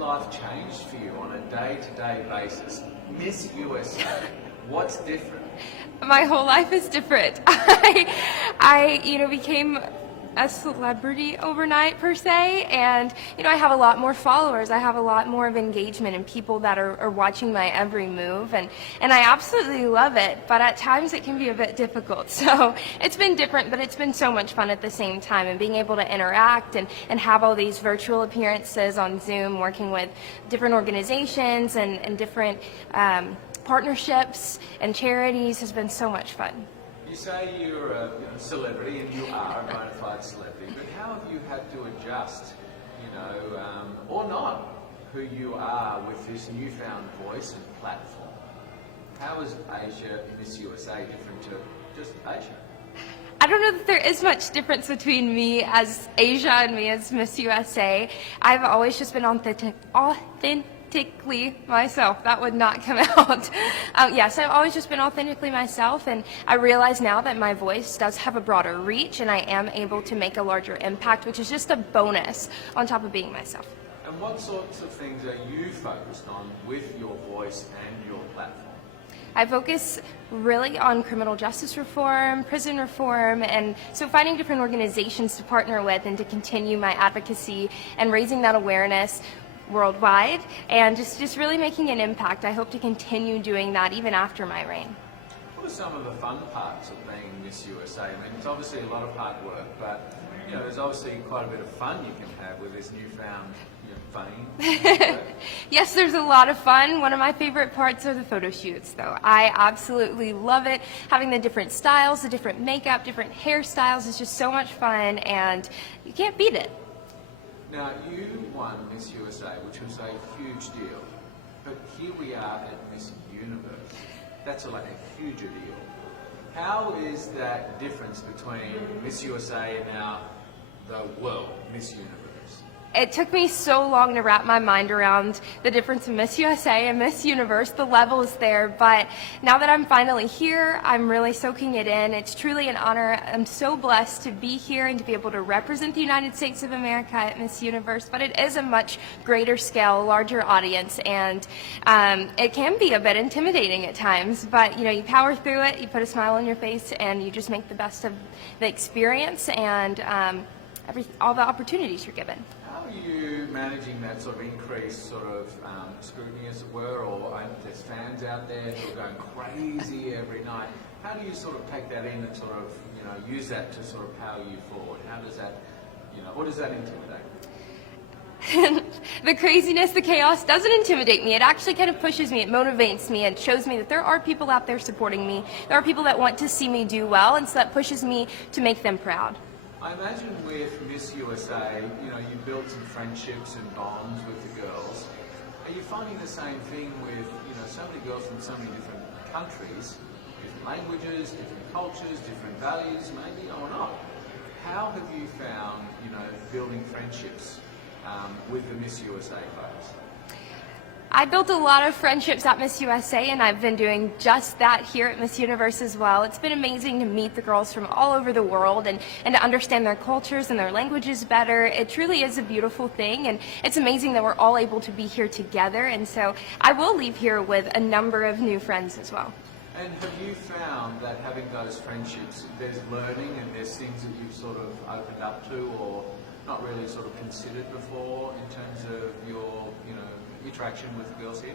life changed for you on a day-to-day basis? Miss USA, what's different? My whole life is different. I became a celebrity overnight per se, and I have a lot more followers. I have a lot more of engagement and people that are watching my every move, and I absolutely love it, but at times it can be a bit difficult. So it's been different, but it's been so much fun at the same time, and being able to interact and have all these virtual appearances on Zoom, working with different organizations and different partnerships and charities has been so much fun. You say you're a celebrity, and you are a bona fide celebrity, but how have you had to adjust, or not, who you are with this newfound voice and platform? How is Asia Miss USA different to just Asia? I don't know that there is much difference between me as Asia and me as Miss USA. I've always just been authentically myself. That would not come out. Yes, I've always just been authentically myself, and I realize now that my voice does have a broader reach and I am able to make a larger impact, which is just a bonus on top of being myself. And what sorts of things are you focused on with your voice and your platform? I focus really on criminal justice reform, prison reform, and so finding different organizations to partner with and to continue my advocacy and raising that awareness worldwide, and just really making an impact. I hope to continue doing that even after my reign. What are some of the fun parts of being Miss USA? I mean, it's obviously a lot of hard work, but there's obviously quite a bit of fun you can have with this newfound fame. Yes, there's a lot of fun. One of my favorite parts are the photo shoots, though. I absolutely love it. Having the different styles, the different makeup, different hairstyles is just so much fun, and you can't beat it. Now, you won Miss USA, which was a huge deal, but here we are at Miss Universe. That's like a huger deal. How is that difference between Miss USA and now the world Miss Universe? It took me so long to wrap my mind around the difference in Miss USA and Miss Universe. The level is there, but now that I'm finally here, I'm really soaking it in. It's truly an honor. I'm so blessed to be here and to be able to represent the United States of America at Miss Universe, but it is a much greater scale, larger audience, and it can be a bit intimidating at times, but you power through it, you put a smile on your face, and you just make the best of the experience and all the opportunities you're given. How are you managing that sort of increased sort of scrutiny, as it were, or there's fans out there who are going crazy every night? How do you sort of take that in and sort of, use that to sort of power you forward? How does that, or does that intimidate? The craziness, the chaos doesn't intimidate me. It actually kind of pushes me, it motivates me, and shows me that there are people out there supporting me. There are people that want to see me do well, and so that pushes me to make them proud. I imagine with Miss USA, you built some friendships and bonds with the girls. Are you finding the same thing with, so many girls from so many different countries, different languages, different cultures, different values, maybe, or not? How have you found, building friendships with the Miss USA folks? I built a lot of friendships at Miss USA, and I've been doing just that here at Miss Universe as well. It's been amazing to meet the girls from all over the world and to understand their cultures and their languages better. It truly is a beautiful thing, and it's amazing that we're all able to be here together, and so I will leave here with a number of new friends as well. And have you found that having those friendships, there's learning and there's things that you've sort of opened up to or not really sort of considered before in terms of your, interaction with the girls here?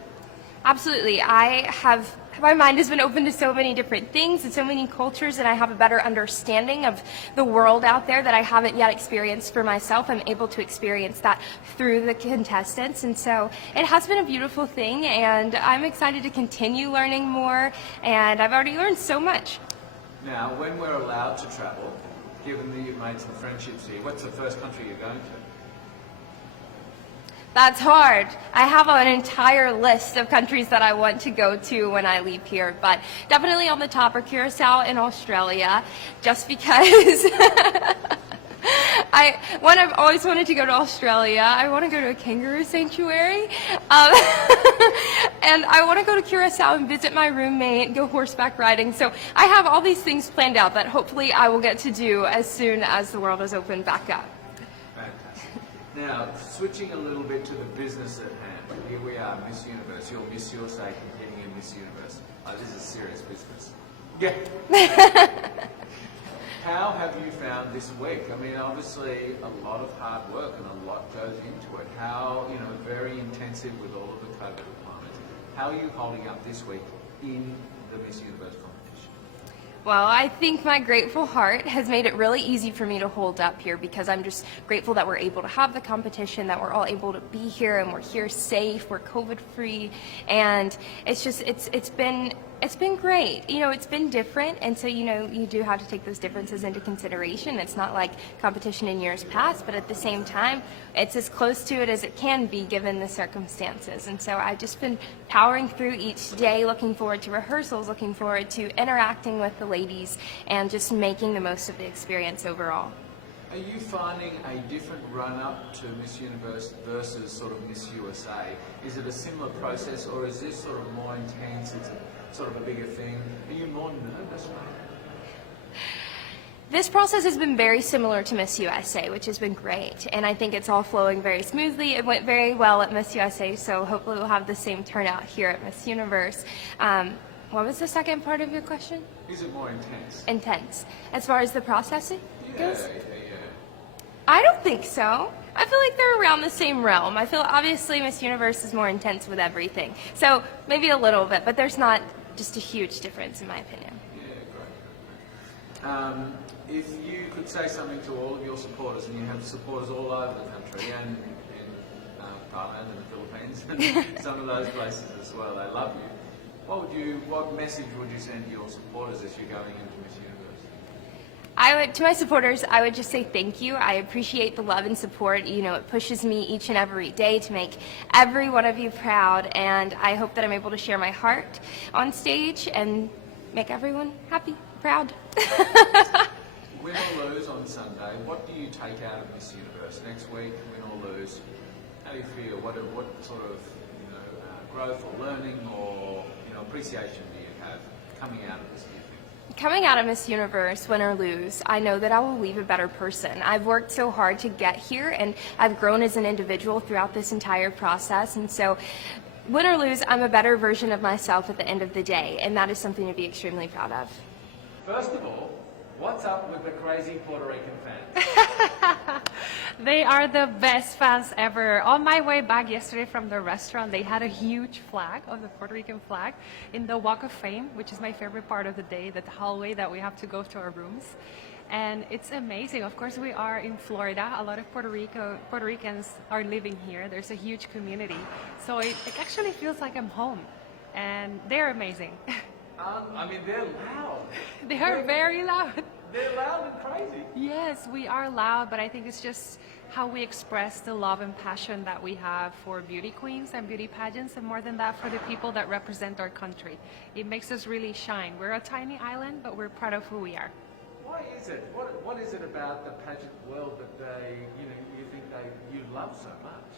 Absolutely. My mind has been open to so many different things and so many cultures, and I have a better understanding of the world out there that I haven't yet experienced for myself. I'm able to experience that through the contestants, and so it has been a beautiful thing, and I'm excited to continue learning more, and I've already learned so much. Now, when we're allowed to travel, given that you've made some friendships here, what's the first country you're going to? That's hard. I have an entire list of countries that I want to go to when I leave here, but definitely on the top are Curacao and Australia, just because I've always wanted to go to Australia. I want to go to a kangaroo sanctuary, and I want to go to Curacao and visit my roommate, go horseback riding. So I have all these things planned out that hopefully I will get to do as soon as the world is opened back up. Fantastic. Now, switching a little bit to the business at hand. Here we are, Miss Universe. You're Miss USA competing in Miss Universe. This is serious business. Yeah. How have you found this week? I mean, obviously a lot of hard work and a lot goes into it. How, very intensive with all of the COVID requirements. How are you holding up this week in the Miss Universe competition? Well, I think my grateful heart has made it really easy for me to hold up here because I'm just grateful that we're able to have the competition, that we're all able to be here and we're here safe, we're COVID free, and it's just, it's been great. It's been different, and so, you do have to take those differences into consideration. It's not like competition in years past, but at the same time, it's as close to it as it can be given the circumstances. And so I've just been powering through each day, looking forward to rehearsals, looking forward to interacting with the ladies, and just making the most of the experience overall. Are you finding a different run-up to Miss Universe versus sort of Miss USA? Is it a similar process, or is this sort of more intense? It's sort of a bigger thing. Are you more nervous? This process has been very similar to Miss USA, which has been great, and I think it's all flowing very smoothly. It went very well at Miss USA, so hopefully we'll have the same turnout here at Miss Universe. What was the second part of your question? Is it more intense? Intense. As far as the processing goes? Yeah. I don't think so. I feel like they're around the same realm. I feel obviously Miss Universe is more intense with everything. So maybe a little bit, but there's not just a huge difference in my opinion. Yeah, great. If you could say something to all of your supporters, and you have supporters all over the country and in Thailand and the Philippines and some of those places as well, they love you. What message would you send to your supporters as you're going into Miss Universe? To my supporters, I would just say thank you. I appreciate the love and support. It pushes me each and every day to make every one of you proud, and I hope that I'm able to share my heart on stage and make everyone happy, proud. Win or lose on Sunday, what do you take out of Miss Universe next week? Win or lose, how do you feel? What sort of growth or learning or appreciation do you have coming out of this? Coming out of Miss Universe, win or lose, I know that I will leave a better person. I've worked so hard to get here, and I've grown as an individual throughout this entire process, and so win or lose, I'm a better version of myself at the end of the day, and that is something to be extremely proud of. First of all, what's up with the crazy Puerto Rican fans? They are the best fans ever. On my way back yesterday from the restaurant, they had a huge flag of the Puerto Rican flag in the Walk of Fame, which is my favorite part of the day, the hallway that we have to go to our rooms. And it's amazing. Of course, we are in Florida. A lot of Puerto Ricans are living here. There's a huge community. So it actually feels like I'm home. And they're amazing. I mean, they're loud. They are very loud. They're loud and crazy. Yes, we are loud, but I think it's just how we express the love and passion that we have for beauty queens and beauty pageants, and more than that, for the people that represent our country. It makes us really shine. We're a tiny island, but we're proud of who we are. Why is it? What is it about the pageant world that you think you love so much?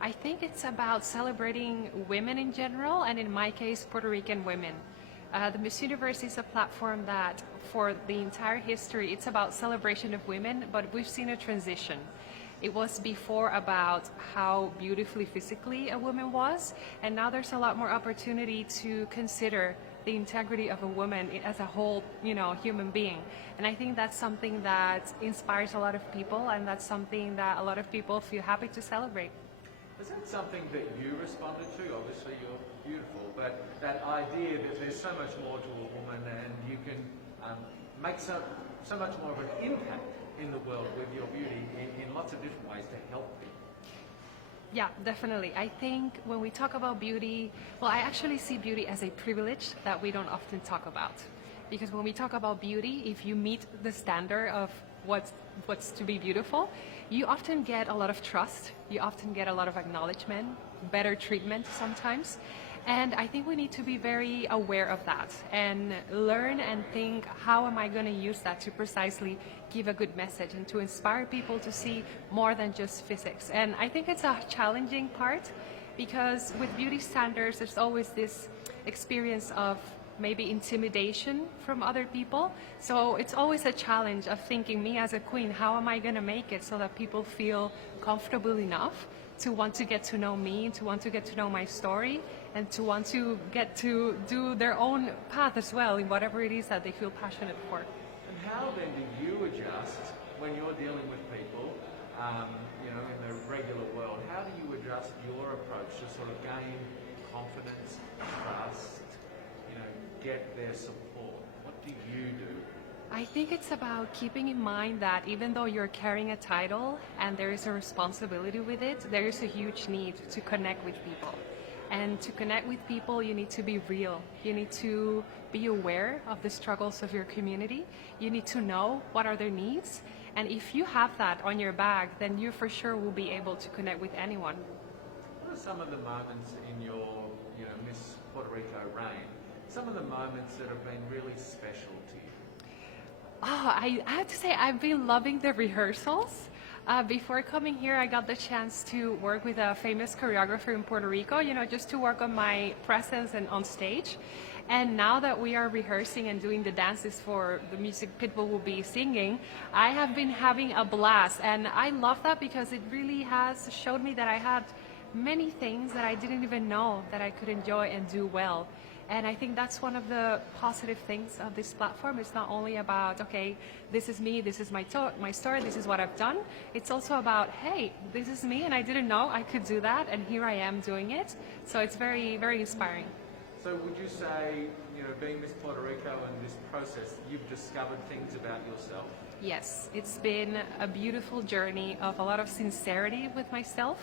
I think it's about celebrating women in general, and in my case, Puerto Rican women. The Miss Universe is a platform that, for the entire history, it's about celebration of women, but we've seen a transition. It was before about how beautifully physically a woman was, and now there's a lot more opportunity to consider the integrity of a woman as a whole, human being. And I think that's something that inspires a lot of people, and that's something that a lot of people feel happy to celebrate. Is that something that you responded to? Obviously you're beautiful, but that idea that there's so much more to a woman and you can make so much more of an impact in the world with your beauty in lots of different ways to help people. Yeah, definitely. I think when we talk about beauty, well, I actually see beauty as a privilege that we don't often talk about. Because when we talk about beauty, if you meet the standard of what's to be beautiful, you often get a lot of trust, you often get a lot of acknowledgement, better treatment sometimes. And I think we need to be very aware of that and learn and think, how am I going to use that to precisely give a good message and to inspire people to see more than just physics. And I think it's a challenging part because with beauty standards, there's always this experience of maybe intimidation from other people. So it's always a challenge of thinking, me as a queen, how am I going to make it so that people feel comfortable enough to want to get to know me, to want to get to know my story, and to want to get to do their own path as well in whatever it is that they feel passionate for. And how then do you adjust when you're dealing with people, in the regular world? How do you adjust your approach to sort of gain confidence, trust, get their support? What do you do? I think it's about keeping in mind that even though you're carrying a title and there is a responsibility with it, there is a huge need to connect with people. And to connect with people, you need to be real. You need to be aware of the struggles of your community. You need to know what are their needs. And if you have that on your bag, then you for sure will be able to connect with anyone. What are some of the moments in your, Miss Puerto Rico reign? Some of the moments that have been really special to you? Oh, I have to say I've been loving the rehearsals. Before coming here, I got the chance to work with a famous choreographer in Puerto Rico, just to work on my presence and on stage. And now that we are rehearsing and doing the dances for the music people will be singing, I have been having a blast. And I love that because it really has showed me that I had many things that I didn't even know that I could enjoy and do well. And I think that's one of the positive things of this platform. It's not only about, okay, this is me, this is my story, this is what I've done. It's also about, hey, this is me and I didn't know I could do that and here I am doing it. So it's very, very inspiring. So would you say, being Miss Puerto Rico and this process, you've discovered things about yourself? Yes, it's been a beautiful journey of a lot of sincerity with myself.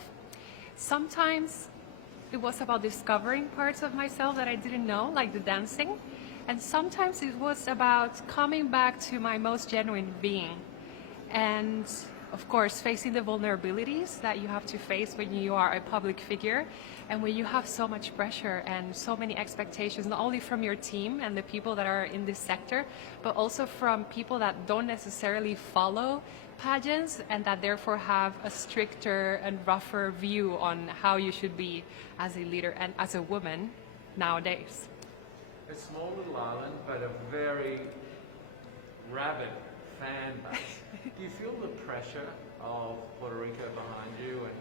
Sometimes it was about discovering parts of myself that I didn't know, like the dancing. And sometimes it was about coming back to my most genuine being. And of course, facing the vulnerabilities that you have to face when you are a public figure and when you have so much pressure and so many expectations, not only from your team and the people that are in this sector, but also from people that don't necessarily follow pageants and that therefore have a stricter and rougher view on how you should be as a leader and as a woman nowadays. A small little island, but a very rabid fan base. Do you feel the pressure of Puerto Rico behind you and,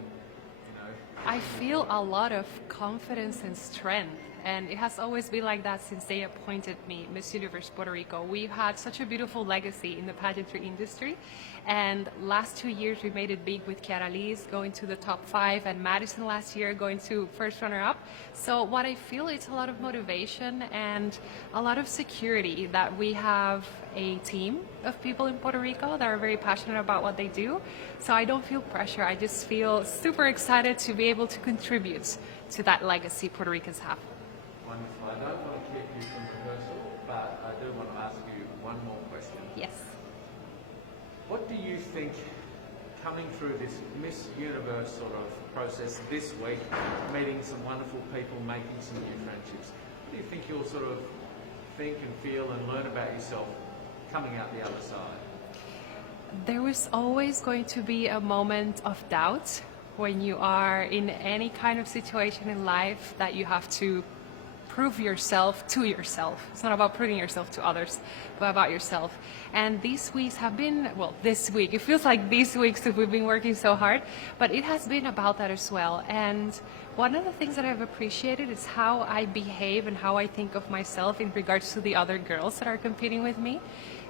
I feel a lot of confidence and strength, and it has always been like that since they appointed me Miss Universe Puerto Rico. We've had such a beautiful legacy in the pageantry industry, and last 2 years we made it big with Kiara Lee's going to the top 5 and Madison last year going to first runner-up. So what I feel is a lot of motivation and a lot of security that we have a team of people in Puerto Rico that are very passionate about what they do. So I don't feel pressure. I just feel super excited to be able to contribute to that legacy Puerto Ricans have. Wonderful. I don't want to keep you from rehearsal, but I do want to ask you one more question. Yes. What do you think, coming through this Miss Universe sort of process this week, meeting some wonderful people, making some new friendships, what do you think you'll sort of think and feel and learn about yourself coming out the other side? There is always going to be a moment of doubt when you are in any kind of situation in life that you have to prove yourself to yourself. It's not about proving yourself to others, but about yourself. And these weeks have been, this week, it feels like these weeks that we've been working so hard, but it has been about that as well. And one of the things that I've appreciated is how I behave and how I think of myself in regards to the other girls that are competing with me.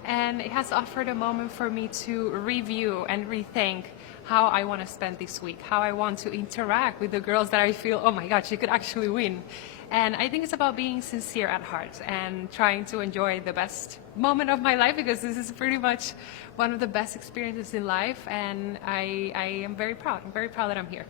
And it has offered a moment for me to review and rethink how I want to spend this week, how I want to interact with the girls that I feel, oh my God, she could actually win. And I think it's about being sincere at heart and trying to enjoy the best moment of my life, because this is pretty much one of the best experiences in life, and I am very proud. I'm very proud that I'm here.